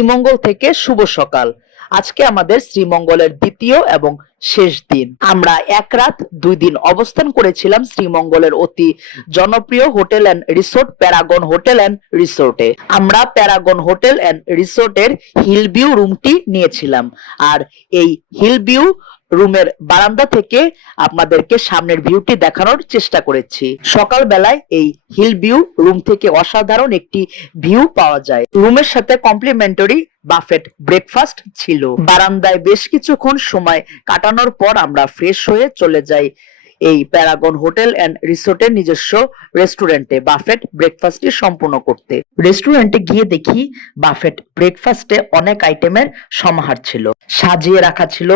শ্রীমঙ্গল থেকে শুভ সকাল। আজকে আমাদের শ্রীমঙ্গলের দ্বিতীয় এবং শেষ দিন। আমরা এক রাত দুই দিন অবস্থান করেছিলাম শ্রীমঙ্গলের অতি জনপ্রিয় hotel and resort Paragon hotel and রিসোর্টে। আমরা প্যারাগন হোটেল অ্যান্ড রিসোর্টের হিল ভিউ রুমটি নিয়েছিলাম। আর এই হিল ভিউ রুমের বারান্দা থেকে আপনাদেরকে সামনের ভিউটি দেখানোর চেষ্টা করেছি। সকাল বেলায় এই হিল ভিউ রুম থেকে অসাধারণ একটি ভিউ পাওয়া যায়। রুমের সাথে কমপ্লিমেন্টারি বাফেট ব্রেকফাস্ট ছিল। বারান্দায় বেশ কিছুক্ষণ সময় কাটানোর পর আমরা ফ্রেশ হয়ে চলে যাই। এই প্যারাগন হোটেল অ্যান্ড রিসোর্টের নিজস্ব রেস্টুরেন্টে বাফেট ব্রেকফাস্টটি সম্পূর্ণ করতে। রেস্টুরেন্টে গিয়ে দেখি বাফেট ব্রেকফাস্টে অনেক আইটেমের সমাহার ছিল। সাজিয়ে রাখা ছিল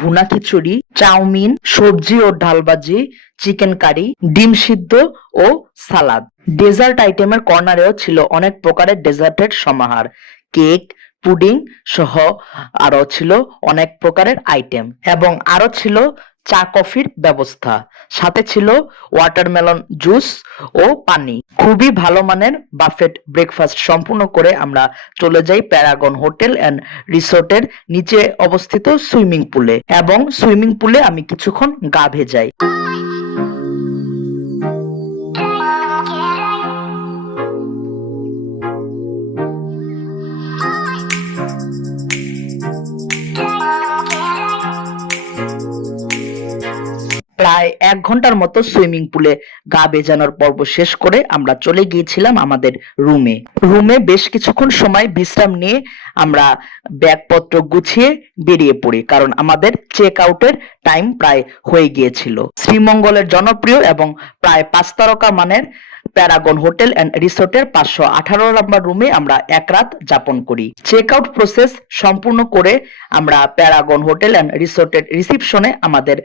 ভুনা খিচুড়ি, চাউমিন, সবজি ও ডালবাজি চিকেন কারি ডিম সিদ্ধ ও সালাদ। ডেজার্ট আইটেমের কর্নারেও ছিল অনেক প্রকারের ডেজার্টের সমাহার। কেক পুডিং সহ আরও ছিল অনেক প্রকারের আইটেম এবং আরও ছিল চা কফির ব্যবস্থা। সাথে ছিল ওয়াটারমেলন জুস ও পানি। খুবই ভালো মানের বাফেট ব্রেকফাস্ট সম্পূর্ণ করে আমরা চলে যাই প্যারাগন হোটেল অ্যান্ড রিসোর্টের নিচে অবস্থিত সুইমিং পুলে এবং সুইমিং পুলে আমি কিছুক্ষণ গা ভেজাই। প্রায় এক ঘণ্টার মতো সুইমিং পুলে গা বেজানোর পর্ব শেষ করে আমরা চলে গিয়েছিলাম আমাদের রুমে। রুমে বেশ কিছুক্ষণ সময় বিশ্রাম নিয়ে আমরা ব্যাগপত্র গুছিয়ে বেরিয়ে পড়ি, কারণ আমাদের চেক আউটের টাইম প্রায় হয়ে গিয়েছিল। শ্রীমঙ্গলের জনপ্রিয় এবং প্রায় পাঁচ তারকা মানের প্যারাগন হোটেল অ্যান্ড রিসোর্টের পাঁচশো আঠারো নম্বর রুমে আমরা এক রাত যাপন করি। চেক আউট প্রসেস সম্পূর্ণ করে আমরা প্যারাগন হোটেল অ্যান্ড রিসোর্টের রিসিপশনে আমাদের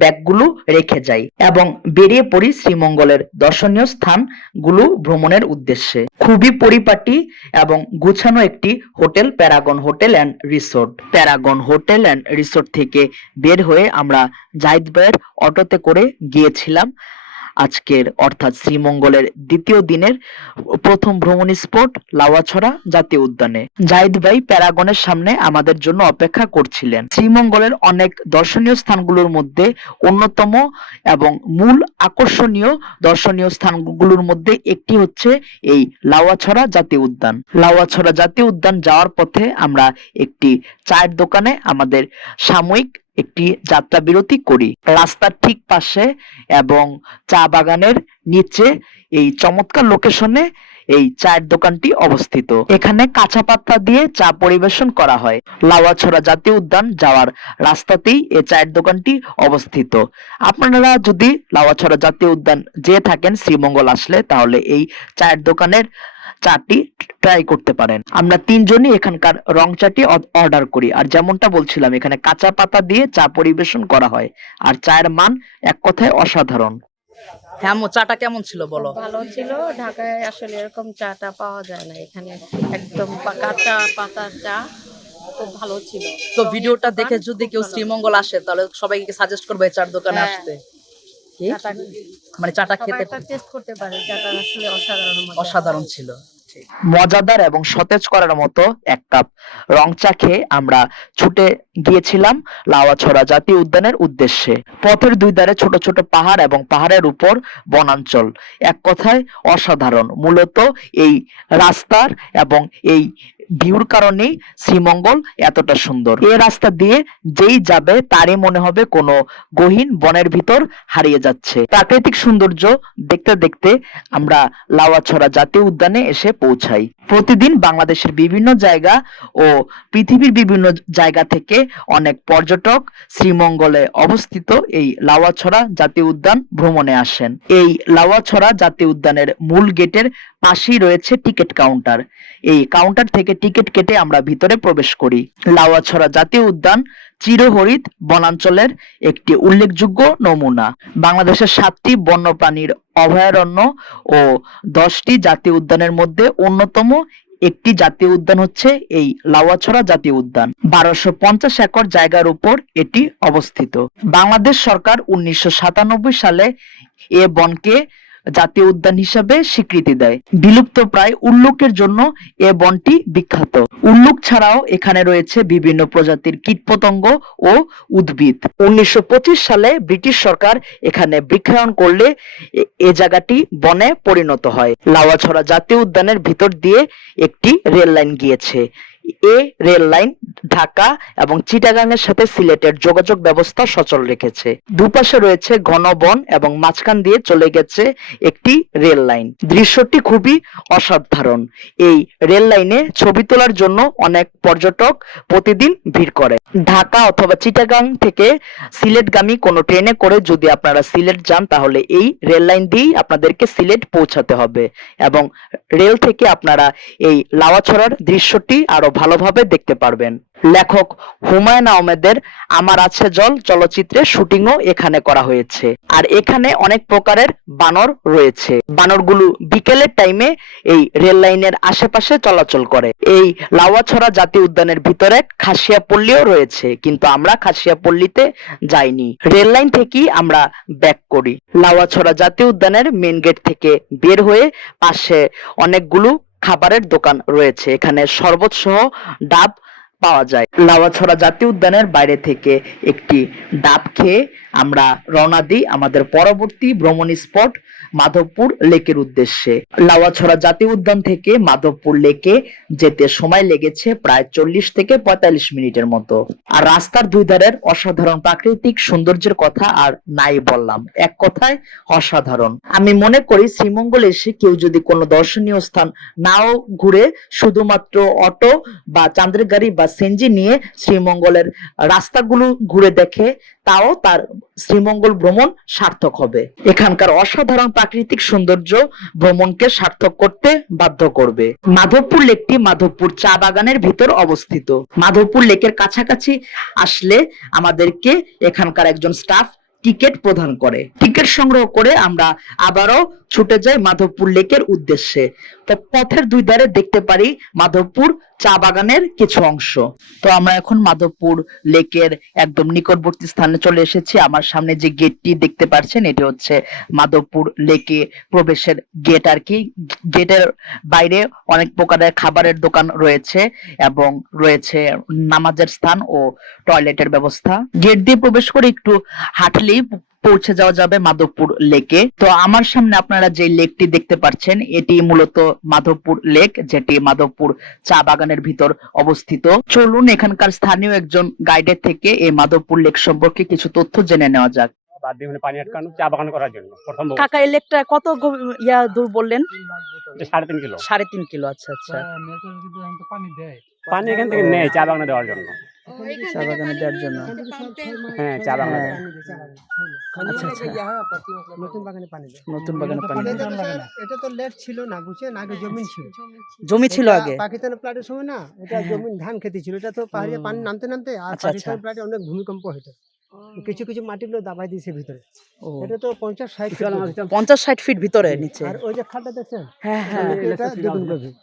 ব্যাগগুলো রেখে যাই এবং বেরিয়ে পড়ি শ্রীমঙ্গলের দর্শনীয় স্থানগুলো ভ্রমণের উদ্দেশ্যে। খুবই পরিপাটি এবং গুছানো একটি hotel, Paragon hotel and resort Paragon hotel and resort থেকে বের হয়ে আমরা জাহিদ ভাইয়ের অটোতে করে গিয়েছিলাম। আজকের অর্থাৎ শ্রীমঙ্গলের দ্বিতীয় দিনের প্রথম ভ্রমণ স্পট লাওয়াছড়া জাতীয় উদ্যানে। জাহিদ ভাই প্যারাগনের সামনে আমাদের জন্য অপেক্ষা করছিলেন। শ্রীমঙ্গলের অনেক দর্শনীয় স্থানগুলোর মধ্যে অন্যতম এবং মূল আকর্ষণীয় দর্শনীয় স্থানগুলোর মধ্যে একটি হচ্ছে এই লাওয়াছড়া জাতীয় উদ্যান। লাওয়াছড়া জাতীয় উদ্যান যাওয়ার পথে আমরা একটি চায়ের দোকানে আমাদের সাময়িক একটি যাত্রা বিরতি করি। রাস্তার ঠিক পাশে এবং চা বাগানের নিচে এই চমৎকার লোকেশনে এই চায়ের দোকানটি অবস্থিত। এখানে কাঁচা পাতা দিয়ে চা পরিবেশন করা হয়। লাওয়াছড়া জাতীয় উদ্যান যাওয়ার রাস্তাতেই এই চায়ের দোকানটি অবস্থিত। আপনারা যদি লাওয়াছড়া জাতীয় উদ্যান যেয়ে থাকেন, শ্রীমঙ্গল আসলে, তাহলে এই চায়ের দোকানের চাটি ট্রাই করতে পারেন। আমরা তিনজনই এখানকার রং চাটি অর্ডার করি। আর যেমনটা বলছিলাম এখানে কাঁচা পাতা দিয়ে চা পরিবেশন করা হয়। আর চায়ের মান এক কথায় অসাধারণ। হ্যাঁ চাটা কেমন ছিল বলো? ভালো ছিল। ঢাকায় আসলে এরকম চাটা পাওয়া যায় না। এখানে একদম কাঁচা পাতার চা খুব ভালো ছিল। তো ভিডিওটা দেখে যদি কেউ শ্রীমঙ্গল আসে তাহলে সবাইকে সাজেস্ট করবে চার দোকানে হ্যাঁ। আসতে। কি? চাটা মানে চাটা খেতে টেস্ট করতে পারে চাটা আসলে অসাধারণ অসাধারণ ছিল মজাদার এবং সতেজ করার মতো এক কাপ রং চা খেয়ে আমরা ছুটে গিয়েছিলাম লাওয়াছড়া জাতীয় উদ্যানের উদ্দেশ্যে। পথের দুই ধারে ছোট ছোট পাহাড় এবং পাহাড়ের উপর বনাঞ্চল। এক কথায় অসাধারণ। মূলত এই রাস্তার এবং এই ভিউর কারণেই শ্রীমঙ্গল এতটা সুন্দর। এ রাস্তা দিয়ে যেই যাবে তারই মনে হবে কোনো গহীন বনের ভিতর হারিয়ে যাচ্ছে। প্রাকৃতিক সৌন্দর্য দেখতে দেখতে আমরা লাওয়াছড়া জাতীয় উদ্যানে এসে পৌঁছাই। প্রতিদিন বাংলাদেশের বিভিন্ন জায়গা ও পৃথিবীর বিভিন্ন জায়গা থেকে অনেক পর্যটক শ্রীমঙ্গলে অবস্থিত এই লাওয়াছড়া জাতীয় উদ্যান ভ্রমণে আসেন। এই লাওয়াছড়া জাতীয় উদ্যানের মূল গেটের পাশেই রয়েছে টিকিট কাউন্টার। এই কাউন্টার থেকে টিকিট কেটে আমরা ভিতরে প্রবেশ করি। লাওয়াছড়া জাতীয় উদ্যান চিরহরিত বনাঞ্চলের একটি উল্লেখযোগ্য নমুনা। বাংলাদেশের সাতটি বন্যপ্রাণীর অভয়ারণ্য ও দশটি জাতীয় উদ্যানের মধ্যে অন্যতম একটি জাতীয় উদ্যান হচ্ছে এই লাওয়াছড়া জাতীয় উদ্যান। বারোশো পঞ্চাশ একর জায়গার উপর এটি অবস্থিত। বাংলাদেশ সরকার উনিশশো সাতানব্বই সালে এ বনকে জাতীয় উদ্যান হিসাবে স্বীকৃতি দেয়। বিলুপ্ত প্রায় উল্লুকের জন্য এ বনটি বিখ্যাত। উল্লুক ছাড়াও এখানে রয়েছে বিভিন্ন প্রজাতির কীটপতঙ্গ ও উদ্ভিদ। উনিশশো পঁচিশ সালে ব্রিটিশ সরকার এখানে বৃক্ষায়ন করলে এ- জায়গাটি বনে পরিণত হয়। লাউয়াছড়া জাতীয় উদ্যানের ভিতর দিয়ে একটি রেল লাইন গিয়েছে। এ রেল লাইন, ঢাকা এবং চিটাগাংয়ের সাথে সিলেটের যোগাযোগ ব্যবস্থা সচল রেখেছে। দুপাশে রয়েছে ঘন বন এবং মাঝখান দিয়ে চলে গেছে একটি রেল লাইন। দৃশ্যটি খুবই অসাধারণ। এই রেল লাইনে ছবি তোলার জন্য অনেক পর্যটক প্রতিদিন ভিড় করে। ঢাকা অথবা চিটাগাং থেকে সিলেটগামী কোনো ট্রেনে করে যদি আপনারা সিলেট যান, তাহলে এই রেল লাইন দিয়েই আপনাদেরকে সিলেট পৌঁছাতে হবে। এবং রেল থেকে আপনারা এই লাওয়াছড়ার দৃশ্যটি আরও ভালোভাবে দেখতে পারবেন। লেখক হুমায়ুন আহমেদের আমার আছে জল চলচ্চিত্রের শুটিংও এখানে করা হয়েছে। আর এখানে অনেক প্রকারের বানর রয়েছে। বানরগুলো বিকেলের টাইমে এই রেল লাইনের আশেপাশে চলাচল করে। এই লাওয়াছড়া জাতীয় উদ্যানের ভিতরে খাসিয়াপল্লীও রয়েছে, কিন্তু আমরা খাসিয়াপল্লীতে যাইনি। রেল লাইন থেকেই আমরা ব্যাক করি। লাওয়াছড়া জাতীয় উদ্যানের মেন গেট থেকে বের হয়ে পাশে অনেকগুলো খাবারের দোকান রয়েছে। এখানে শরবত সহ ডাব পাওয়া যায়। লাওয়াছড়া জাতীয় উদ্যানের বাইরে থেকে একটি ডাব খেয়ে আমরা রওনা দিই আমাদের পরবর্তী ভ্রমণ স্পট, মাধবপুর লেকের উদ্দেশ্যে। লাওয়াছড়া জাতীয় উদ্যান থেকে মাধবপুর লেকে যেতে সময় লেগেছে প্রায় চল্লিশ থেকে পঁয়তাল্লিশ মিনিটের মতো। আর রাস্তার দুই ধারের অসাধারণ প্রাকৃতিক সৌন্দর্যের কথা আর নাই বললাম। এক কথায় অসাধারণ। আমি মনে করি শ্রীমঙ্গল এসে কেউ যদি কোনো দর্শনীয় স্থান নাও ঘুরে শুধুমাত্র অটো বা চান্দ্রের গাড়ি বা সেনজি নিয়ে শ্রীমঙ্গলের রাস্তাগুলো ঘুরে দেখে তাও তার শ্রীমঙ্গল ভ্রমণ সার্থক হবে। এখানকার অসাধারণ প্রাকৃতিক সৌন্দর্য ভ্রমণকে সার্থক করতে বাধ্য করবে। মাধবপুর লেকটি মাধবপুর চা বাগানের ভিতর অবস্থিত। মাধবপুর লেকের কাছাকাছি আসলে আমাদেরকে এখানকার একজন স্টাফ টিকিট প্রদান করে। টিকিট সংগ্রহ করে আমরা আবারও ছুটে যায় মাধবপুর লেকের উদ্দেশ্যে। তো পথের দুই ধারে দেখতে পারি মাধবপুর চা বাগানের কিছু অংশ। তো আমরা এখন মাধবপুর লেকের একদম নিকটবর্তী স্থানে চলে এসেছি। আমার সামনে যে গেটটি দেখতে পাচ্ছেন এটি হচ্ছে মাধবপুর লেকে প্রবেশের গেট আর কি। গেটের বাইরে অনেক প্রকারের খাবারের দোকান রয়েছে এবং রয়েছে নামাজের স্থান ও টয়লেটের ব্যবস্থা। গেট দিয়ে প্রবেশ করে একটু হাঁটলেই পৌঁছে যাওয়া যাবে মাধবপুর লেকে। তো আমার সামনে আপনারা যে লেকটি দেখতে পাচ্ছেন এটি মূলত মাধবপুর লেক যেটি মাধবপুর চা বাগানের ভিতর অবস্থিত। চলুন এখানকার স্থানীয় একজন গাইডের থেকে এই মাধবপুর লেক সম্পর্কে কিছু তথ্য জেনে নেওয়া যাক। বাদ দিয়ে মানে পানি আটকানো চা বাগান করার জন্য প্রথম কাকা এই লেকটা কত ইয়া দূর বললেন? সাড়ে তিন কিলো। সাড়ে তিন কিলো আচ্ছা আচ্ছা। পানি এখান থেকে নেই চা বাগানে দেওয়ার জন্য। চা বাগানে দেওয়ার জন্য। হ্যাঁ চা বাগানে। হ্যাঁ। আচ্ছা আচ্ছা নতুন বাগানে পানি নতুন বাগানে পানি এটা তো স্যার, এটা তো লেট ছিল না বুঝছেন? আগে জমিন ছিল। জমি ছিল। আগে? পাকিস্তানের প্লাটের সময় না এটা হ্যাঁ, হ্যাঁ। জমিন ধান খেতে ছিল এটা তো পাহাড়ে পানি নামতে নামতে আর আচ্ছা, পাকিস্তানের আচ্ছা। প্লাটে অনেক ভূমিকম্প হতো কিছু কিছু মাটিগুলো দাবাই দিয়েছে ভিতরে। ও। এটা তো পঞ্চাশ ষাট। পঞ্চাশ ষাট ফিট ভিতরে নিচে। আর ওই যে খালটা দেখছেন? হ্যাঁ হ্যাঁ। এটা দ্বিগুণ গভীর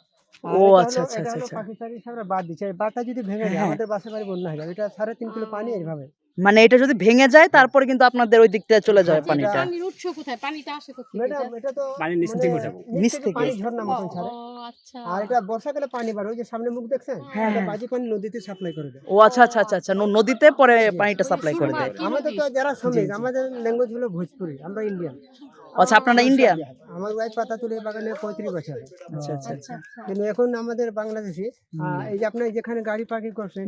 ও, আচ্ছা, আচ্ছা, আচ্ছা, আচ্ছা। পাকিস্তানি বাদ দিচ্ছে। যদি ভেঙে যায় হ্যাঁ। আমাদের বাসা বাড়ি বন্যা হয়ে যাবে। এটা সাড়ে তিন কিলো পানি এইভাবে। মানে এটা যদি ভেঙে যায় তারপরে কিন্তু আপনাদের ওই দিকটা চলে যাবে পানিটা। পানির উৎস কোথায়? পানিটা আসে কোথায়? ম্যাডাম এটা তো পানি নিচ মানে থেকে উঠাবো। নিচ থেকে? পানি ঝর্ণা মতন ছাড়ে। আচ্ছা। আর এটা বর্ষাকালে পানি বার ওই যে সামনে মুখ দেখছেন? হ্যাঁ, এটা হ্যাঁ। বাজি পানি নদীতে সাপ্লাই করে দেয়। ও আচ্ছা আচ্ছা আচ্ছা আচ্ছা নদীতে পরে পানিটা সাপ্লাই করে দেয়। আমাদের তো যারা শ্রমিক আমাদের ল্যাঙ্গুয়েজ হলো ভোজপুরি আমরা ইন্ডিয়ান আচ্ছা আপনারা ইন্ডিয়ান আমার ওয়াইফ পাতা তুলে বাগানে পঁয়ত্রিশ বছর আচ্ছা আচ্ছা আচ্ছা। কিন্তু এখন আমাদের বাংলাদেশে এই যে আপনি যেখানে গাড়ি পার্কিং করছেন।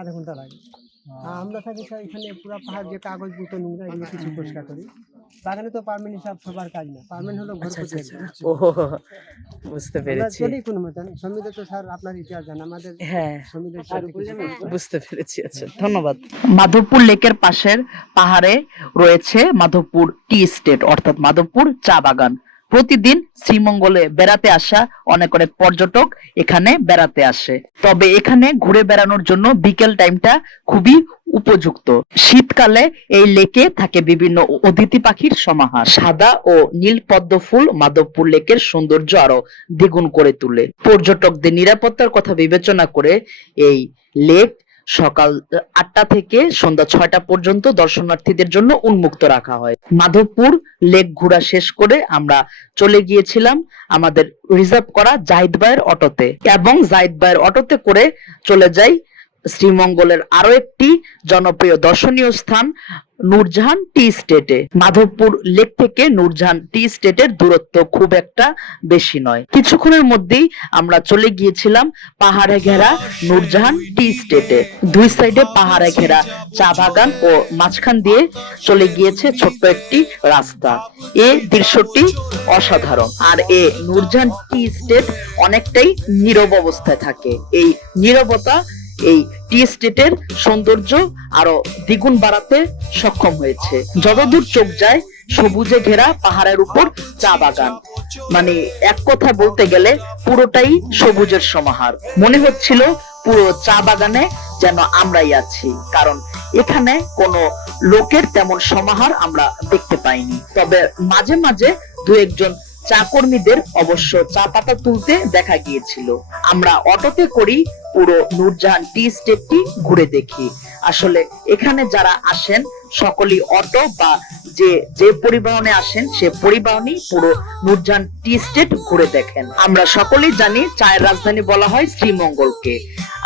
আধা ঘণ্টা লাগে। আমরা থাকি স্যার এখানে পুরো পাহাড় যে কাগজ বুতো নোংরা এগুলো কিছু পরিষ্কার করি। বাগানে তো পারমেন্ট হিসাব সবার কাজ না। পারমেন্ট হলো ঘর আচ্ছা আচ্ছা আচ্ছা। ও বুঝতে পেরেছি। চলি কোনো মতন শ্রমিকদের তো স্যার আপনার ইতিহাস জান আমাদের হ্যাঁ। শ্রমিকদের বুঝতে পেরেছি আচ্ছা ধন্যবাদ। মাধবপুর লেকের পাশের পাহাড়ে রয়েছে মাধবপুর টি স্টেট অর্থাৎ মাধবপুর চা বাগান। প্রতিদিন শ্রীমঙ্গলে বেড়াতে আসা অনেক অনেক পর্যটক এখানে বেড়াতে আসে। তবে এখানে ঘুরে বেড়ানোর জন্য বিকেল টাইমটা খুবই উপযুক্ত। শীতকালে এই লেকে থাকে বিভিন্ন অতিথি পাখির সমাহার। সাদা ও নীল পদ্ম ফুল মাধবপুর লেকের সৌন্দর্য আরও দ্বিগুণ করে তুলে। পর্যটকদের নিরাপত্তার কথা বিবেচনা করে এই লেক সকাল আটটা থেকে সন্ধ্যা ছয়টা পর্যন্ত দর্শনার্থীদের জন্য উন্মুক্ত রাখা হয়। মাধবপুর লেক ঘোরা শেষ করে আমরা চলে গিয়েছিলাম আমাদের রিজার্ভ করা জাহিদ ভাইয়ের অটোতে এবং জাহিদ ভাইয়ের অটোতে করে চলে যাই শ্রীমঙ্গলের আরও একটি জনপ্রিয় দর্শনীয় স্থান নূরজাহান টি স্টেটে। মাধবপুর লেক থেকে নূরজাহান টি স্টেটের দূরত্ব খুব একটা বেশি নয়। কিছুক্ষণের মধ্যেই আমরা চলে গিয়েছিলাম পাহাড়ে ঘেরা নূরজাহান টি স্টেটে। দুই সাইডে পাহাড়ে ঘেরা চা বাগান ও মাঝখান দিয়ে চলে গিয়েছে ছোট্ট একটি রাস্তা। এ দৃশ্যটি অসাধারণ। আর এ নূরজাহান টি স্টেট অনেকটাই নীরব অবস্থায় থাকে। এই নীরবতা এই টি স্টেটের সৌন্দর্য আরও দ্বিগুণ বাড়াতে সক্ষম হয়েছে। যতদূর চোখ যায়, সবুজে ঘেরা পাহাড়ের উপর চা বাগান। মানে এক কথা বলতে গেলে পুরোটাই সবুজের সমাহার। মনে হচ্ছিল পুরো চা বাগানে যেন আমরাই আছি, কারণ এখানে কোনো লোকের তেমন সমাহার আমরা দেখতে পাইনি। তবে মাঝে মাঝে দু একজন চা কর্মীদের অবশ্য চা পাতা তুলতে দেখা গিয়েছিল। আমরা অটোতে করি, পুরো নূরজাহান টি স্টেটটি ঘুরে দেখি। আসলে এখানে যারা আসেন, সকলেই অটো বা যে যে পরিবহনে আসেন, সে পরিবহনই পুরো নূরজাহান টি স্টেট ঘুরে দেখেন। আমরা সকলেই জানি চায়ের রাজধানী বলা হয় শ্রীমঙ্গলকে।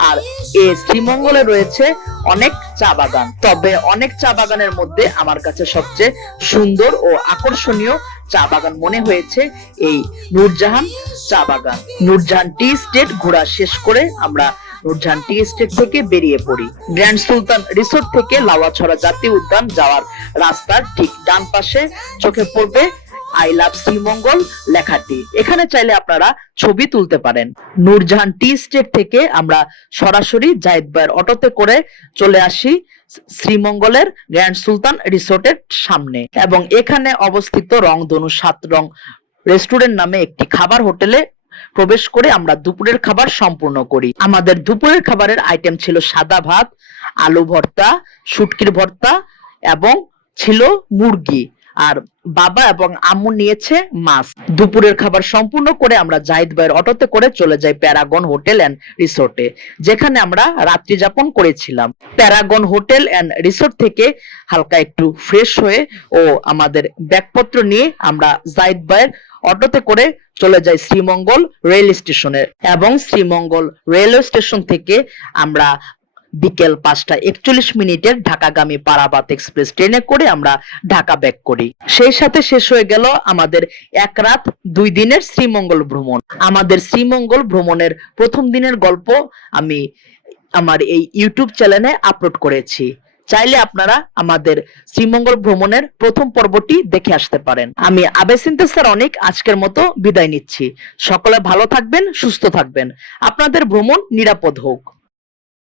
আর এই শ্রীমঙ্গলে রয়েছে অনেক চা বাগান। তবে অনেক চা বাগানের মধ্যে আমার কাছে সবচেয়ে সুন্দর ও আকর্ষণীয় চা বাগান মনে হয়েছে এই নূরজাহান চা বাগান। নূরজাহান টি স্টেট ঘোরা শেষ করে আমরা নূরজাহান টি স্টেট থেকে বেরিয়ে পড়ি। গ্র্যান্ড সুলতান রিসোর্ট থেকে লাওয়াছড়া জাতীয় উদ্যান যাওয়ার রাস্তার ঠিক ডান পাশে চোখে পড়বে আই লাভ শ্রীমঙ্গল লেখাটি। এখানে চাইলে আপনারা ছবি তুলতে পারেন। নূরজাহান টি স্টেট থেকে আমরা সরাসরি জাহিদ অটোতে করে চলে আসি। শ্রীমঙ্গলের গ্র্যান্ড সুলতান রিসোর্টের সামনে। এবং এখানে অবস্থিত রং রংধনু সাত রং রেস্টুরেন্ট নামে একটি খাবার হোটেলে প্রবেশ করে আমরা দুপুরের খাবার সম্পূর্ণ করি। আমাদের দুপুরের খাবারের আইটেম ছিল সাদা ভাত, আলু ভর্তা, শুটকির ভর্তা এবং ছিল মুরগি। আর বাবা এবং আম্মু নিয়েছে মাছ। দুপুরের খাবার সম্পূর্ণ করে আমরা জাহিদ ভাইয়ের অটোতে করে চলে যাই প্যারাগন হোটেল এন্ড রিসোর্টে, যেখানে আমরা রাত্রি যাপন করেছিলাম। প্যারাগন হোটেল এন্ড রিসোর্ট থেকে হালকা একটু ফ্রেশ হয়ে ও আমাদের ব্যাগপত্র নিয়ে আমরা জাহিদ ভাইয়ের অটোতে করে চলে যাই শ্রীমঙ্গল রেল স্টেশনে এবং শ্রীমঙ্গল রেলওয়ে স্টেশন থেকে আমরা বিকেল পাঁচটা একচল্লিশ মিনিটের ঢাকাগামী পারাবাত এক্সপ্রেস ট্রেনে করে আমরা ঢাকা ব্যাক করি। সেই সাথে শেষ হয়ে গেল আমাদের এক রাত, দুই দিনের শ্রীমঙ্গল ভ্রমণ। আমাদের শ্রীমঙ্গল ভ্রমণের প্রথম দিনের গল্প আমি আমার এই ইউটিউব চ্যানেলে আপলোড করেছি। চাইলে আপনারা আমাদের শ্রীমঙ্গল ভ্রমণের প্রথম পর্বটি দেখে আসতে পারেন। আমি আবেসিন্তে অনেক, আজকের মতো বিদায় নিচ্ছি। সকলে ভালো থাকবেন, সুস্থ থাকবেন। আপনাদের ভ্রমণ নিরাপদ হোক।